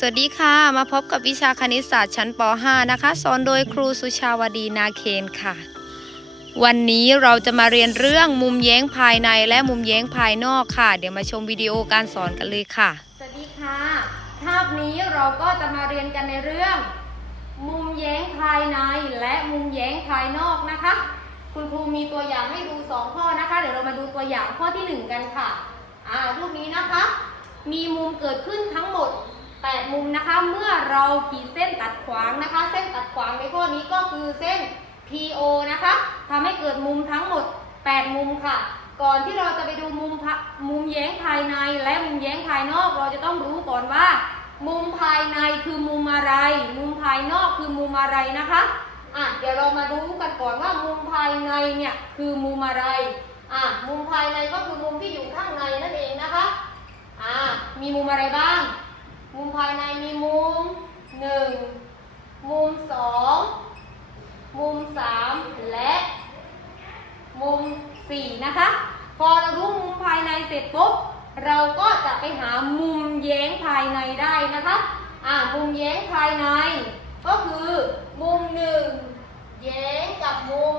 สวัสดีค่ะ มาพบกับวิชาคณิตศาสตร์ชั้นป .5 นะคะ สอนโดยครูสุชาวดีนาเคนค่ะ วันนี้เราจะมาเรียนเรื่องมุมแย้งภายในและมุมแย้งภายนอกค่ะ เดี๋ยวมาชมวิดีโอการสอนกันเลยค่ะ สวัสดีค่ะ คาบนี้เราก็จะมาเรียนกันในเรื่อง มุมแย้งภายในและมุมแย้งภายนอกนะคะ คุณครูมีตัวอย่างให้ดูสองข้อนะคะ เดี๋ยวเรามาดูตัวอย่างข้อที่หนึ่งกันค่ะ อ่ารูปนี้นะคะ มีมุมเกิดขึ้นทั้งหมด 8มุมนะคะ เมื่อเราขีดเส้นตัดขวางนะคะ เส้นตัดขวางในข้อนี้ก็คือเส้น PO นะคะทำให้เกิดมุมทั้งหมด 8 มุมค่ะ ก่อนที่เราจะไปดูมุมมุมแย้งภายในและมุมแย้งภายนอก เราจะต้องรู้ก่อนว่า มุมภายในคือมุมอะไร มุมภายนอกคือมุมอะไรนะคะอะเดี๋ยวเรามารู้กันก่อนว่ามุมภายในเนี่ยคือมุมอะไรอะมุมภายในก็คือมุมที่อยู่ข้างในนั่นเองนะคะอะมีมุมอะไรบ้าง มุมภายในมีมุมหนึ่งมุมสองมุมสามและมุมสี่นะคะ พอเรารู้มุมภายในเสร็จปุ๊บเราก็จะไปหามุมแย้งภายในได้นะคะอ่ามุมแย้งภายใน ก็คือมุมหนึ่งแย้งกับมุม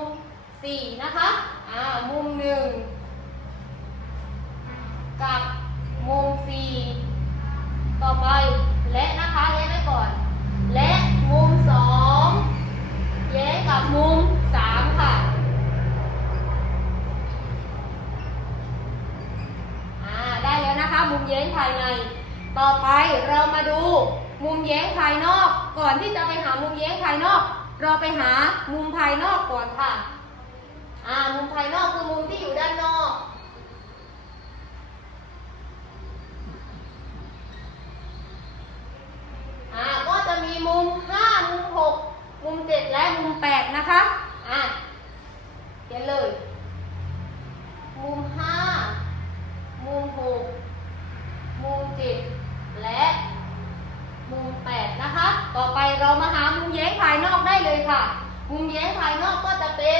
สี่นะคะอ่ามุมหนึ่งกับมุมสี่ต่อไปและนะคะแย้งไว้ก่อน และมุมสองแย้งกับมุมสามค่ะ อ่าได้แล้วนะคะ มุมแย้งภายใน ต่อไปเรามาดูมุมแย้งภายนอก ก่อนที่จะไปหามุมแย้งภายนอก เราไปหามุมภายนอกก่อนค่ะอ่ามุมภายนอกคือมุมที่อยู่ด้านนอก อ่าก็จะมีมุม5มุม6มุม7และมุม8นะคะ อ่าเขียนเลย มุม 5 มุม 6 มุม 7 และมุม 8 นะคะ ต่อไปเรามาหามุมแย้งภายนอกได้เลยค่ะ มุมแย้งภายนอกก็จะเป็น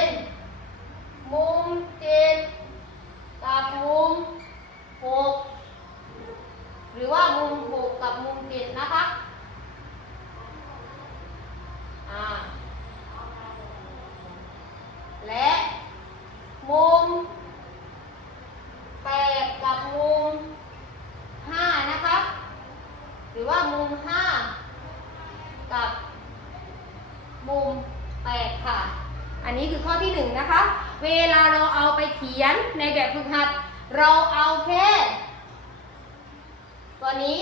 ตกค่ะ อันนี้คือข้อที่หนึ่งนะคะ เวลาเราเอาไปเขียนในแบบฝึกหัด เราเอาแค่ตัวนี้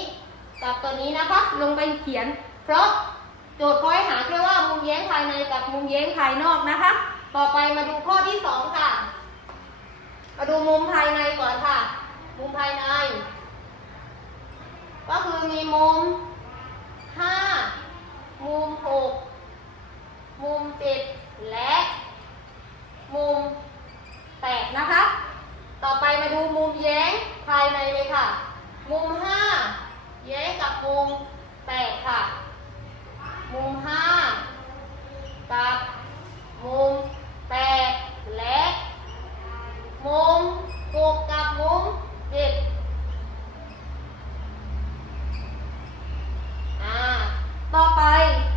กับตัวนี้นะคะ ลงไปเขียน เพราะโจทย์คอยหาแค่ว่ามุมแย้งภายในกับมุมแย้งภายนอกนะคะ ต่อไปมาดูข้อที่สองค่ะ มาดูมุมภายในก่อนค่ะ มุมภายใน ก็คือมีมุม 5 มุม 6 มุมห้าแย้กับมุมแปดค่ะ มุมห้ากับมุมแปดและมุมหกกับมุมเจ็ดอ่า ต่อไป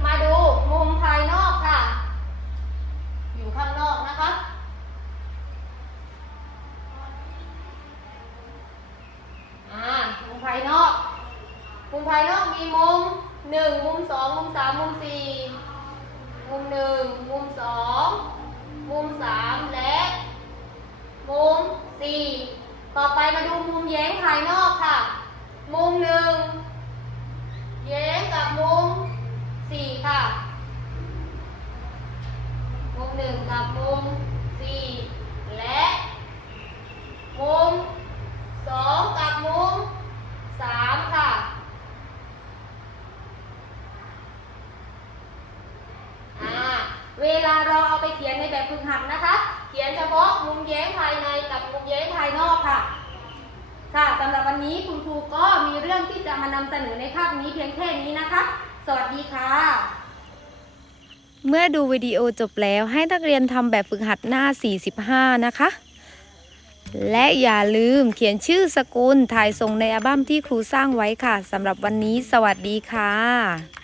มาดูมุมภายนอกค่ะ อยู่ข้างนอกนะคะ อ่า มุมภายนอก มุมภายนอ กมีมุมหนึ่งมุมสองมุมสามมุมสี่มุมหนึ่งมุมสองมุมสามและมุมสี่ต่อไปมาดูมุมแย้งภายนอกค่ะ มุมหนึ่งแย้งกับมุมสี่ค่ะ มุมหนึ่งกับมุมสี่และมุมสองกับมุมสามค่ะ อ่า เวลาเราเอาไปเขียนในแบบฝึกหัดนะคะ เขียนเฉพาะมุมแย้งภายในกับมุมแย้งภายนอกค่ะ ค่ะสำหรับวันนี้คุณครูก็มีเรื่องที่จะมานำเสนอในคาบนี้เพียงแค่นี้นะคะ สวัสดีค่ะ เมื่อดูวิดีโอจบแล้วให้นักเรียนทำแบบฝึกหัดหน้า 45 นะคะ และอย่าลืมเขียนชื่อสกุลถ่ายส่งในอัลบั้มที่ครูสร้างไว้ค่ะสำหรับวันนี้ สวัสดีค่ะ